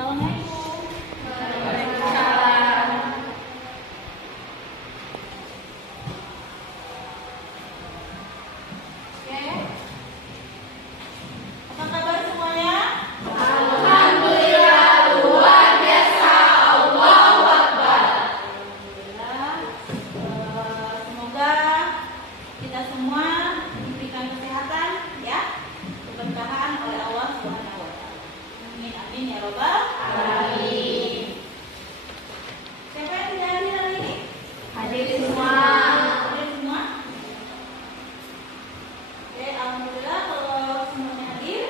Assalamualaikum. Waalaikumsalam. Oke. Apa kabar semuanya? Alhamdulillah luar biasa. Allahu Akbar. Alhamdulillah. Semoga kita semua diberikan kesehatan ya, keberkahan oleh Allah Subhanahu wa taala. Amin amin ya robbal Amin. Siapa yang tidak hadir hari ini? Hadir semua. Hadir semua? Oke, alhamdulillah kalau semuanya hadir.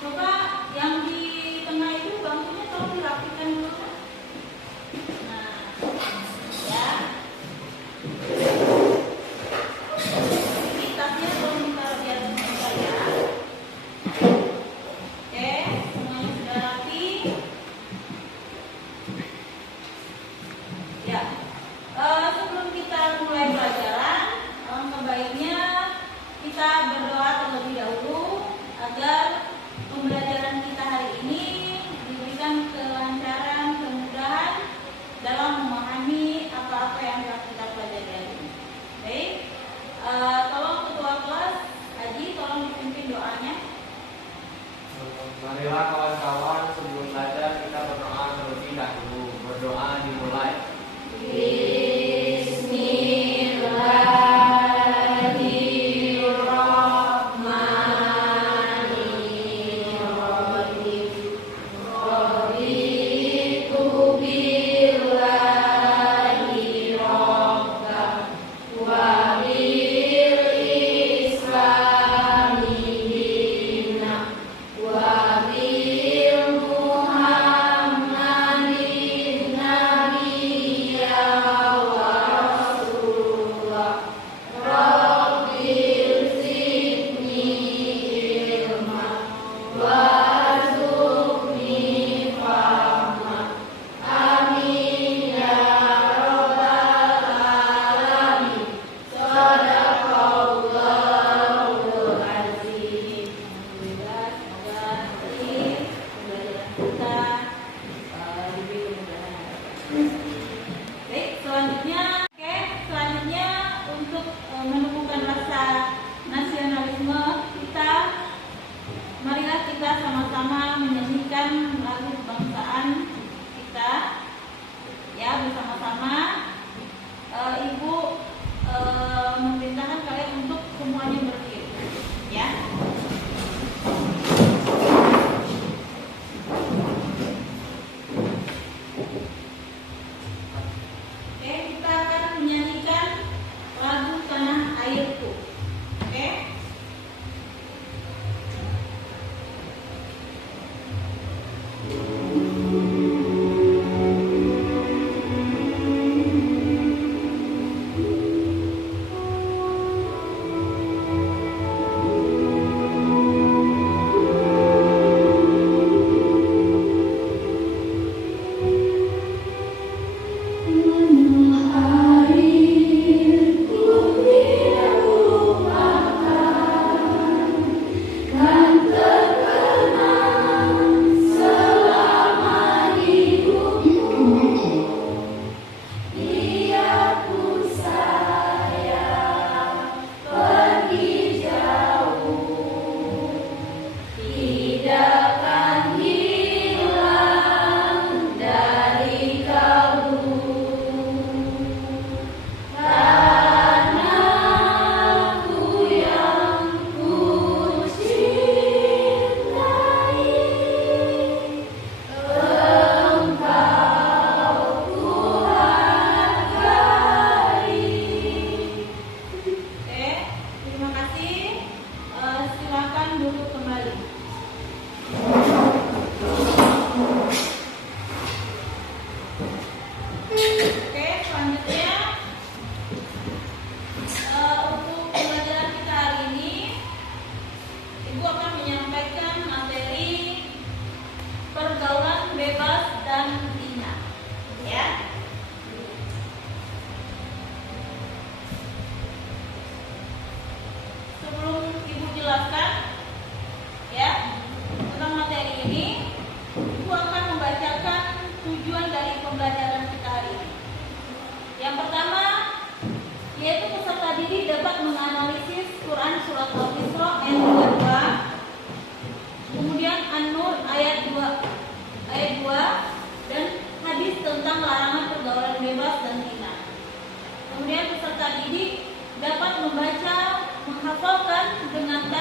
Coba yang di tengah itu bangkunya tolong dirapikan dulu. Nah, ya. Ini tasnya tolong ditaruh di atas meja ya. Oke, semuanya sudah rapi. Ya, sebelum kita mulai pelajaran, alangkah baiknya kita berdoa terlebih dahulu agar pembelajaran kita hari ini diberikan kelancaran, kemudahan dalam memahami apa-apa yang telah kita pelajari hari ini. Baik, tolong ketua kelas Haji, tolong dipimpin doanya. Marilah kawan-kawan, sebelum belajar kita berdoa terlebih dahulu. Berdoa dimulai. Bismillahirrahmanirrahim. Raditu billahi rabban wa bil islami dinan wa bil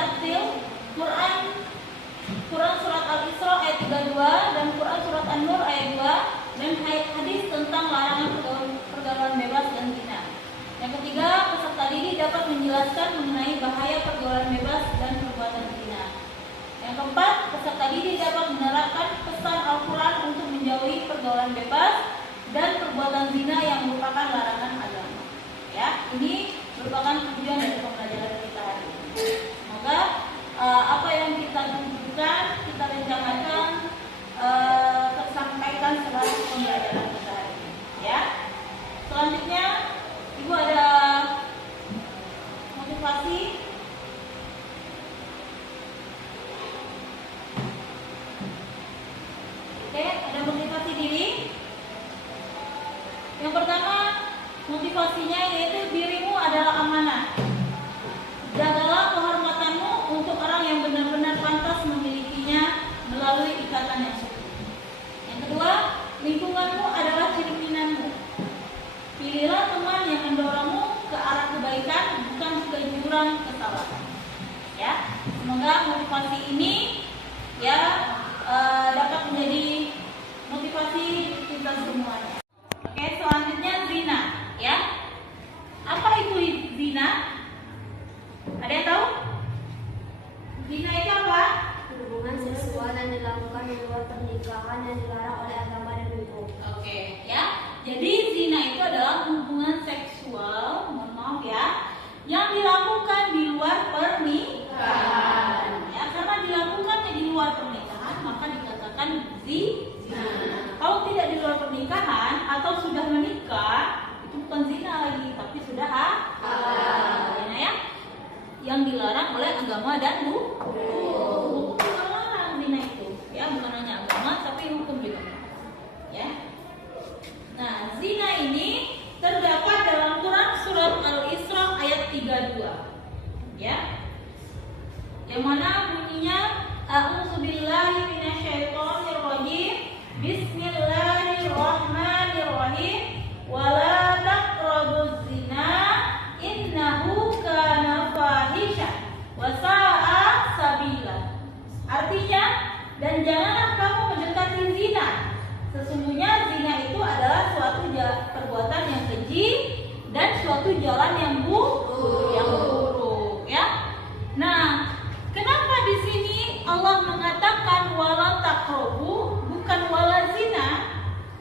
tartil Quran surat Al-Isra ayat 32 dan Quran surat An-Nur ayat 2 dan hadis tentang larangan pergaulan bebas dan zina. Yang ketiga, peserta didik dapat menjelaskan mengenai bahaya pergaulan bebas dan perbuatan zina. Yang keempat, peserta didik dapat menerapkan pesan Al-Quran untuk menjauhi pergaulan bebas dan perbuatan zina yang merupakan larangan agama. Ya, ini merupakan tujuan dari pembelajaran kita hari ini. Semoga apa yang kita tunjukkan, kita rencanakan tersampaikan selama pembelajaran kita hari ini. Ya. Selanjutnya, Ibu ada motivasi. Oke, ada motivasi diri. Yang pertama, motivasinya yaitu dirimu adalah amanah. Jagalah kehormatanmu untuk orang yang benar-benar pantas memilikinya melalui ikatan yang suci. Yang kedua, lingkunganmu adalah cerminanmu. Pilihlah teman yang mendorongmu ke arah kebaikan, bukan ke jurang kesalahan. Ya, semoga motivasi ini ya dapat menjadi motivasi kita semuanya. Oke, selanjutnya zina, ya. Apa itu zina? Ada yang tahu? Zina itu apa? Hubungan seksual yang dilakukan di luar pernikahan yang dilarang oleh agama dan hukum. Oke, ya. Jadi zina itu adalah hubungan seksual, mohon maaf ya, yang dilakukan di luar pernikahan. Ya, karena dilakukannya di luar pernikahan, maka dikatakan zina. Kalau tidak di luar pernikahan atau sudah menikah, itu bukan zina lagi, tapi sudah halal. Ya, yang dilarang oleh agama dan hukum. Hukum melarang zina itu, ya, bukan hanya agama, tapi hukum juga. Ya. Nah, zina ini terdapat dalam Quran surat Al-Isra ayat 32. Ya. Yang mana bunyinya A'udzubillahi minasyaitonirrajim. Bismillahirrahmanirrahim. Wala taqrabuz zina innahu kana fahishan wa sa'a sabila. Artinya, dan janganlah kamu mendekati zina. Sesungguhnya zina itu adalah suatu perbuatan yang keji dan suatu jalan yang buruk, ya. Nah, kenapa di sini Allah mengatakan wala taqrabu bukan wala zina?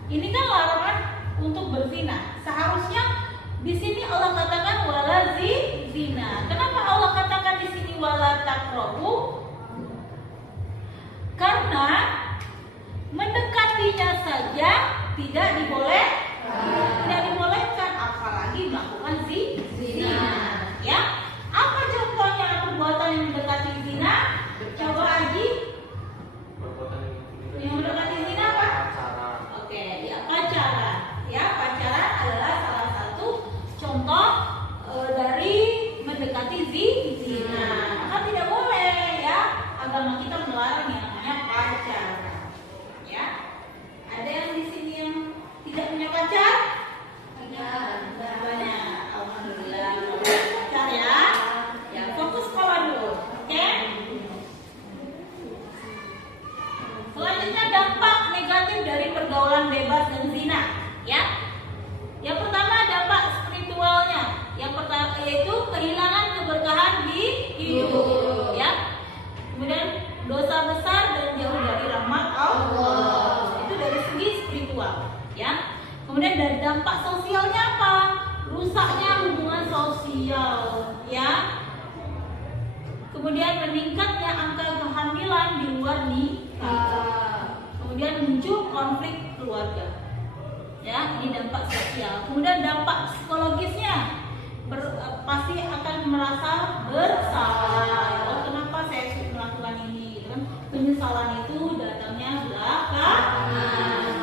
Ini kan larangan untuk berzina. Seharusnya di sini Allah katakan wala zina. Kenapa Allah katakan di sini wala taqrabu? Karena mendekatinya saja tidak dibolehkan, apalagi melakukan zina. Ya, apa contohnya perbuatan yang mendekati zina? Coba Aji. Yang mendekati zina apa? Oke, ya pacaran. Ya, pacaran adalah salah satu contoh dari mendekati zina. Maka tidak boleh, ya. Agama kita melarang yang namanya pacaran. Ya. Ada yang di sini yang tidak punya pacar? Banyak. Alhamdulillah. Pacar ya. Ya, fokus sekolah dulu. Oke? Selanjutnya dampak negatif dari pergaulan bebas dan zina, ya. Yang pertama dampak spiritualnya. Yang pertama yaitu kehilangan keberkahan di hidup, ya. Kemudian dosa besar dan jauh dari rahmat Allah. Itu dari segi spiritual, ya. Kemudian dari dampak sosialnya apa? Rusaknya hubungan sosial, ya. Kemudian meningkatnya angka kehamilan di luar nikah. Kemudian muncul konflik keluarga. Ya, ini dampak sosial. Kemudian dampak psikologisnya pasti akan merasa bersalah. Oh, kenapa saya melakukan ini? Kan penyesalan itu datangnya belakangan.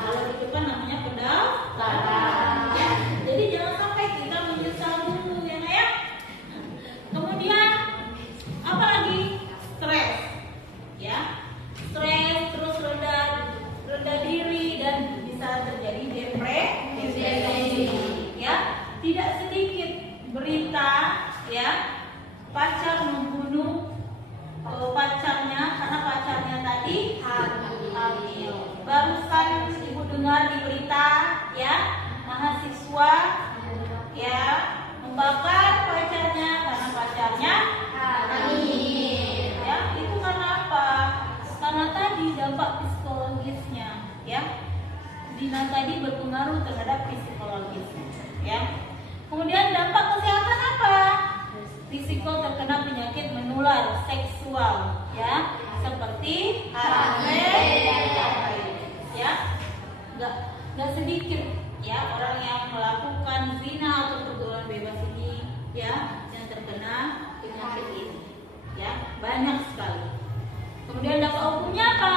Kalau di depan namanya pendaftaran. Ya, jadi jangan sampai kita menyesal dulu, ya, Nak, ya. Kemudian apalagi stres, ya, stres terus rendah diri dan bisa terjadi depresi, ya. Tidak sedikit berita, ya, pacar membunuh seksual, ya, seperti hamil, ya, nggak sedikit, ya, orang yang melakukan zina atau pergaulan bebas ini, ya, yang terkena penyakit ini, ya, banyak sekali. Kemudian dampak hukumnya apa?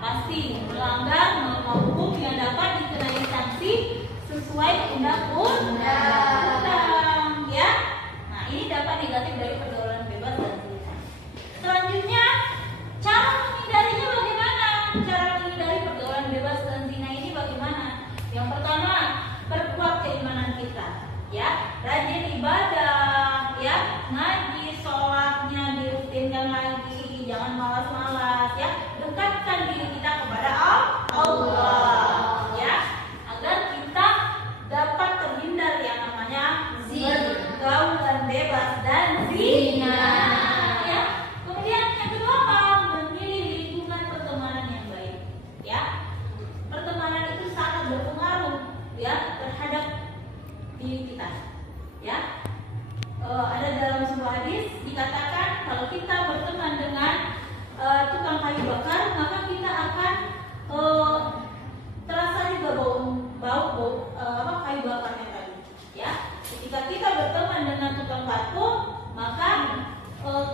Pasti melanggar norma hukum yang dapat dikenai sanksi sesuai undang-undang, ya. Nah, ini dampak negatif dari pergaulan bebas dan zina. Selanjutnya, cara menghindarinya bagaimana? Cara menghindari pergaulan bebas dan zina ini bagaimana? Yang pertama, perkuat keimanan kita, ya, rajin ibadah, ya, ngaji, sholatnya dirutinkan lagi, jangan malas-malas, ya, dekatkan diri kita kepada Allah, ya, agar kita dapat terhindar yang namanya pergaulan bebas dan zina, ya. Kemudian yang kedua apa? Memilih lingkungan pertemanan yang baik, ya. Pertemanan itu sangat berpengaruh, ya, terhadap diri kita, ya. Ada dalam sebuah hadis dikatakan kalau kita berteman dengan tukang kayu bakar, maka kita akan terasa juga bau kayu bakarnya tadi, ya. Ketika kita berteman dengan tukang parfum, maka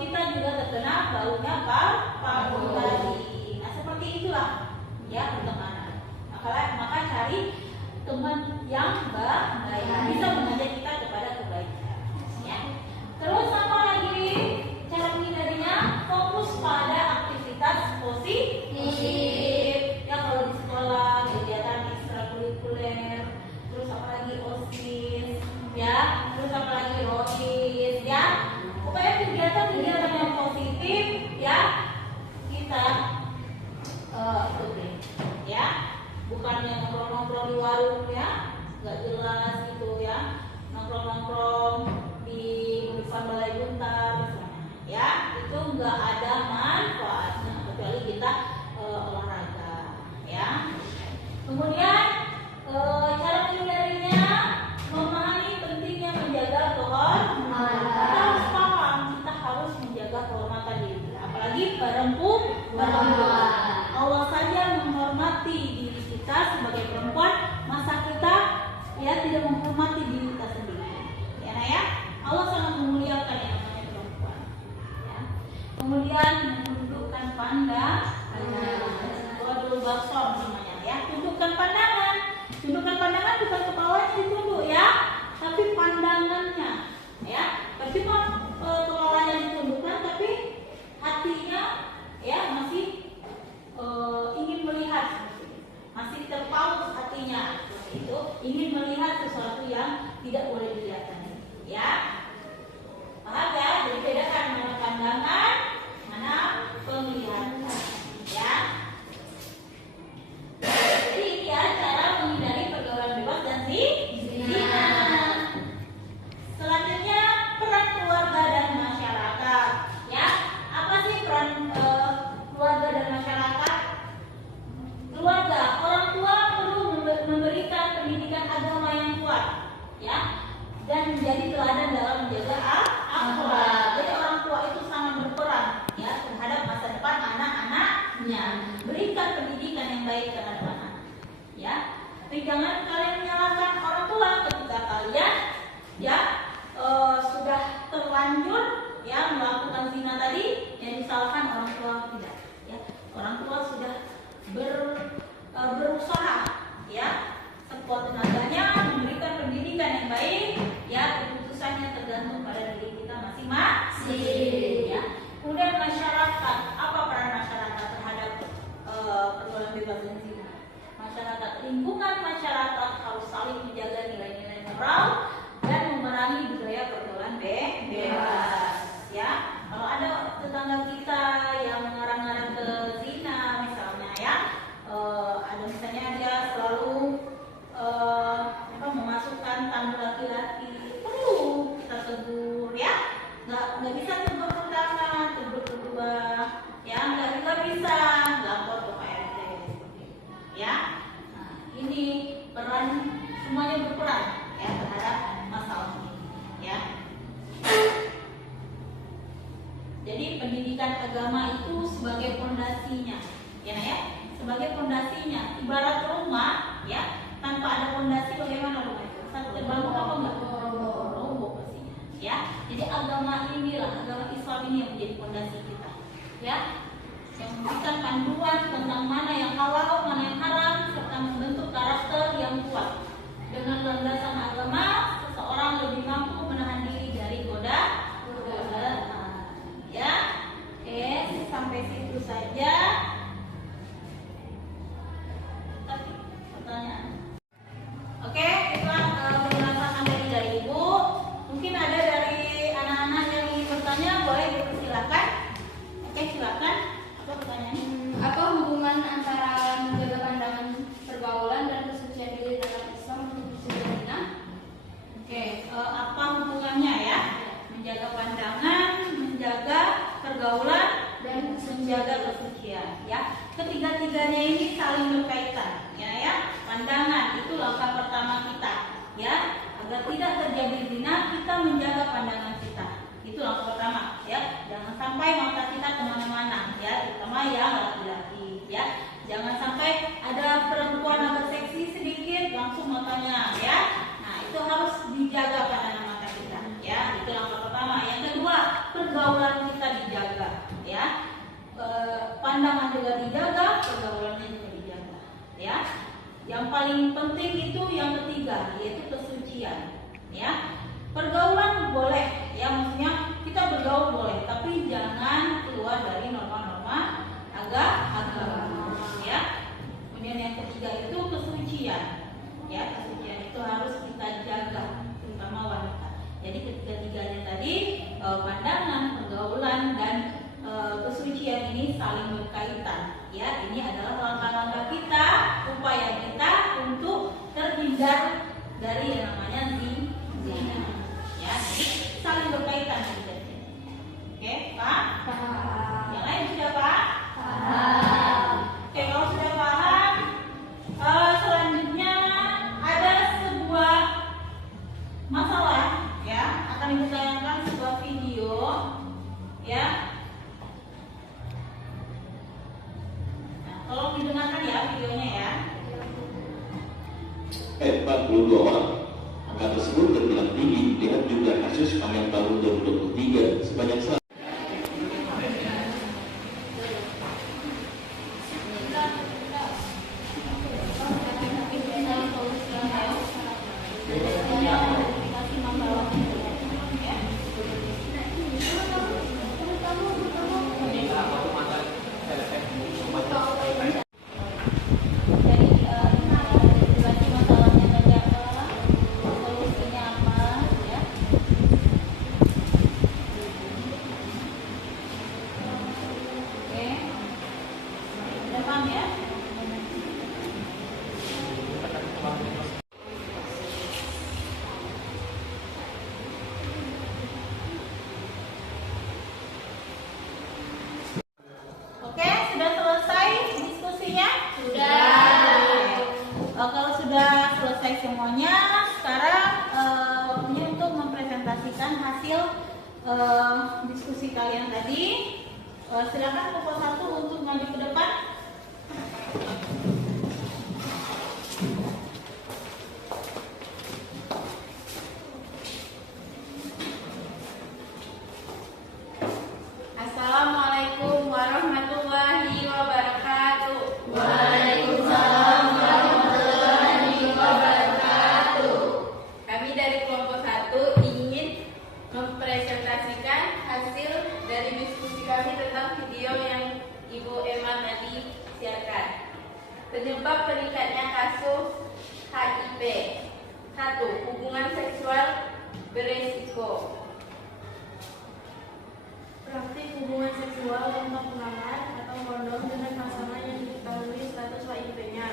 kita juga terkena baunya parfum tadi. Nah, seperti itulah, ya, pertemanan. Maka cari teman yang baik, bisa mengajak kita kepada kebaikan, ya. Terus apa lagi cara menghindarinya? Fokus pada aktivitas positif, ya, kalau di sekolah kegiatan ekstrakurikuler, terus apa lagi OSIS, ya, terus apa lagi ROIS, ya, pokoknya kegiatan-kegiatan yang positif, ya, kita ikuti, ya, bukan yang nongkrong-nongkrong di warung, ya, nggak jelas gitu, ya, nongkrong-nongkrong di depan balai buntar misalnya, ya, itu nggak ada manfaatnya kecuali kita olahraga, ya. Kemudian cara menghindarinya, memahami pentingnya menjaga kehormatan. Kita harus paham, kita harus menjaga kehormatan diri, apalagi perempuan. Allah saja menghormati diri kita sebagai perempuan, masa kita, ya, tidak menghormati diri kita sendiri, ya, nah, ya. Allah sangat memuliakan yang namanya perempuan, ya. Kemudian menundukkan pandangan, wadul basor namanya, ya, tundukkan pandangan. Tundukkan pandangan bukan kepalanya ditunduk, ya, tapi pandangannya, ya. Percuma kepalanya ditundukkan tapi hatinya, ya, masih ingin melihat, masih terpaut hatinya, itu ingin melihat sesuatu yang tidak boleh dilihat, ya. Paham, ya? Jadi bedakan mana pandangan, mana penglihatan, ya. Jadi ini, ya, cara menghindari pergaulan bebas dan zina. Selanjutnya, peran keluarga dan masyarakat, ya. Apa sih peran keluarga dan masyarakat? Keluarga, orang tua perlu memberikan pendidikan agama yang kuat, ya, dan menjadi teladan dalam menjaga akhlak. Jadi orang tua itu sangat berperan, ya, terhadap masa depan anak-anaknya. Berikan pendidikan yang baik terhadap anak, ya. Tapi jangan kalian menyalahkan orang tua ketika kalian, ya, sudah terlanjur, ya, melakukan zina tadi, yang disalahkan orang tua tidak, ya. Orang tua sudah berusaha, ya, sekuat tenaganya memberikan pendidikan yang baik, ya. Keputusannya tergantung pada diri kita masing-masing, ya. Kemudian masyarakat, apa peran masyarakat terhadap pergaulan bebas dan zina? Masyarakat, lingkungan masyarakat harus saling menjaga nilai-nilai moral dan memerangi budaya pergaulan bebas, ya. Kalau ada tetangga kita yang mengarang-arang ke zina misalnya, ya, ada misalnya dia selalu memasukkan tamu laki-laki, perlu kita tegur, ya. Nggak bisa tegur pertama, tegur kedua, ya, nggak juga bisa lapor ke Pak RT, ya. Nah, ini peran, semuanya berperan, ya, terhadap masalah ini, ya. Jadi pendidikan dan agama itu sebagai pondasinya, ya nah ya, sebagai pondasinya. Ibarat rumah, ya, tanpa ada pondasi bagaimana rumah itu? Satu terbangun apa enggak? Roboh pastinya, ya. Jadi agama inilah, agama Islam ini yang menjadi pondasi kita, ya, yang memberikan panduan tentang mana yang halal, mana yang haram, serta membentuk karakter yang kuat. Dengan landasan agama, seseorang lebih mampu menahan diri dari godaan. Ya, oke, sampai situ saja. Pertanyaan. Oke, itulah penjelasan dari Ibu. Mungkin ada dari anak-anak yang ingin bertanya, boleh dipersilakan. Oke, silakan. Apa pertanyaannya? Apa hubungan antara menjaga pandangan pergaulan dan kesucian diri dalam Islam untuk berzina? Oke, apa hubungannya ya? Menjaga pandangan, menjaga pergaulan, dan menjaga kesucian. Ya, ketiga-tiganya ini saling berkaitan. Ya, pandangan itu langkah pertama kita. Ya, agar tidak terjadi zina, kita menjaga pandangan kita. Itu langkah pertama. Ya, jangan sampai mata kita kemana-mana. Ya, terutama yang laki-laki. Ya, jangan sampai ada perempuan agak seksi sedikit langsung matanya. Ya. Itu harus dijaga pandangan mata kita, ya. Itu langkah pertama. Yang kedua, pergaulan kita dijaga, ya. Pandangan juga dijaga, pergaulannya juga dijaga, ya. Yang paling penting itu yang ketiga, yaitu kesucian, ya. Pergaulan boleh, ya, maksudnya kita bergaul boleh, tapi jangan keluar dari norma-norma agama, ya. Kemudian yang ketiga itu kesucian, ya. Kesucian itu harus kita jaga, terutama wanita. Jadi ketiga-tiganya tadi, pandangan, pergaulan, dan kesucian ini saling berkaitan. Ya, ini adalah langkah-langkah kita, upaya kita untuk terhindar dari yang namanya zina. Ya, jadi saling berkaitan tiga-tiganya. Oke, Pak? Yang lain sudah Pak? Oke, kalau sudah paham, selanjutnya ada sebuah masalah, ya, akan ditayangkan sebuah video, ya. Nah, tolong didengarkan ya videonya ya. 42 orang. Angka tersebut terbilang tinggi. Lihat juga kasus sepanjang tahun 2023 sebanyak Oke, sudah selesai diskusinya? Sudah. Kalau sudah selesai semuanya, sekarang waktunya untuk mempresentasikan hasil diskusi kalian tadi. Silakan pokok 1 untuk maju ke depan. Assalamualaikum warahmatullahi wabarakatuh. Waalaikumsalam warahmatullahi wabarakatuh. Kami dari kelompok 1 ingin mempresentasikan hasil dari diskusi kami tentang video yang Ibu Emma tadi siarkan. Penyebab meningkatnya kasus HIV. 1. Hubungan seksual beresiko. Praktik hubungan seksual tanpa pengaman atau kondom dengan pasangan yang diketahui status HIV-nya.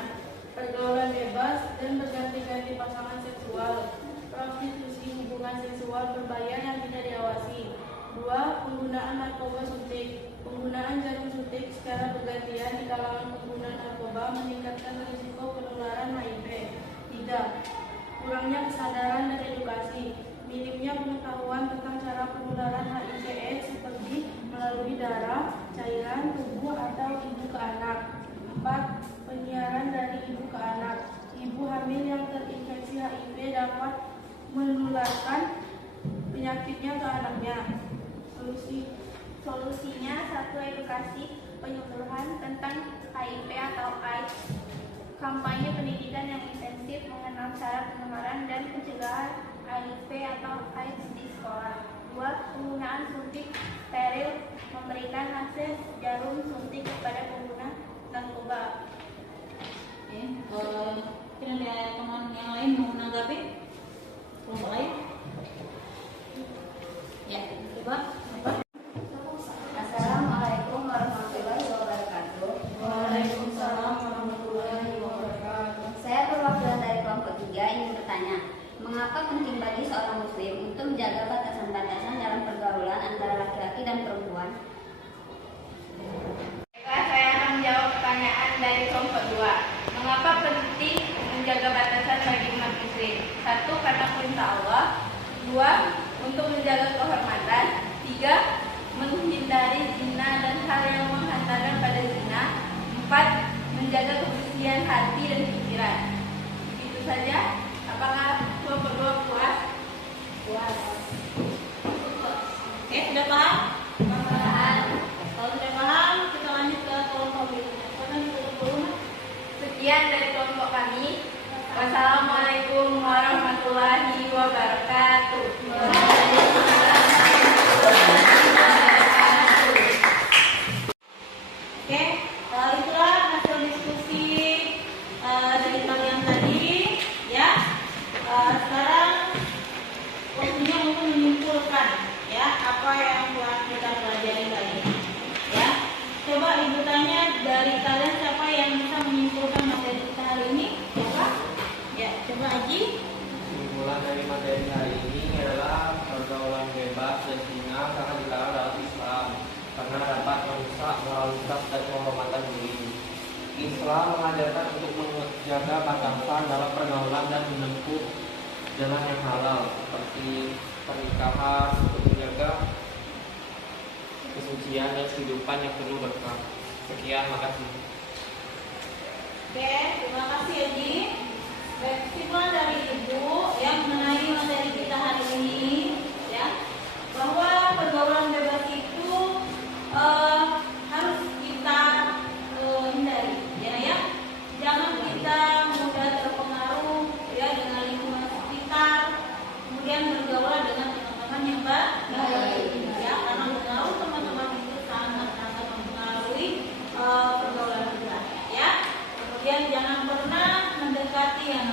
Pergaulan bebas dan berganti-ganti pasangan seksual. Prostitusi hubungan seksual berbayar yang tidak diawasi. 2. Penggunaan narkoba suntik. Penggunaan jarum suntik secara bergantian di kalangan pengguna narkoba meningkatkan risiko penularan HIV. 3. Kurangnya kesadaran dan edukasi. Minimnya pengetahuan tentang cara penularan HIV/AIDS seperti melalui darah, menularkan penyakitnya ke anaknya. Solusinya satu, edukasi penyuluhan tentang HIV atau AIDS, kampanye pendidikan yang intensif mengenal cara penularan dan pencegahan HIV atau AIDS di sekolah. 2, penggunaan suntik steril, memberikan akses jarum suntik kepada pengguna narkoba. Oke, mungkin ada teman yang lain mau menanggapi? Kelompok lain? Ya, coba. Assalamualaikum warahmatullahi wabarakatuh. Waalaikumsalam warahmatullahi wabarakatuh. Saya perwakilan dari kelompok 3 ingin bertanya, mengapa penting bagi seorang muslim untuk menjaga batasan-batasan dalam pergaulan antara laki-laki dan perempuan? Baiklah, saya akan menjawab pertanyaan dari kelompok 2. Mengapa penting menjaga batasan bagi umat muslim? 1, karena perintah Allah. 2, untuk menjaga kehormatan. 3, menghindari zina dan hal yang menghantarkan pada zina. 4, menjaga kebersihan hati dan pikiran. Itu saja. Apakah kelompok 2 puas? Puas. Oke, sudah paham? Paham. Kalau sudah paham, kita lanjut ke kelompok berikutnya. Silakan ditutup dulu, Mas. Sekian dari kelompok kami. Wassalamualaikum warahmatullahi wabarakatuh. Oke, itulah hasil diskusi dari kalian tadi, ya. Sekarang waktunya untuk menyimpulkan, ya, apa yang telah kita pelajari kali ini, ya. Coba ibu tanya dari kalian siapa yang bisa menyimpulkan materi kita hari ini? Coba, ya, coba Aji. Kesimpulan dari materi hari ini adalah pergaulan bebas dan zina sangat dilarang dalam Islam karena dapat merusak moralitas dan kehormatan diri. Islam mengajarkan untuk menjaga batasan dalam pergaulan dan menempuh jalan yang halal seperti pernikahan untuk menjaga kesucian dan kehidupan yang penuh berkah. Sekian, makasih. Oke, terima kasih Aji. Baik, kesimpulan dari Ibu yang mengenai materi kita hari ini, ya, bahwa pergaulan bebas itu harus kita hindari, ya. Jangan kita mudah terpengaruh, ya, dengan lingkungan sekitar, kemudian bergaul dengan teman-teman yang baik, ya, karena bergaul teman-teman itu sangat mempengaruhi pergaulan kita, ya. Kemudian jangan pernah mendekati yang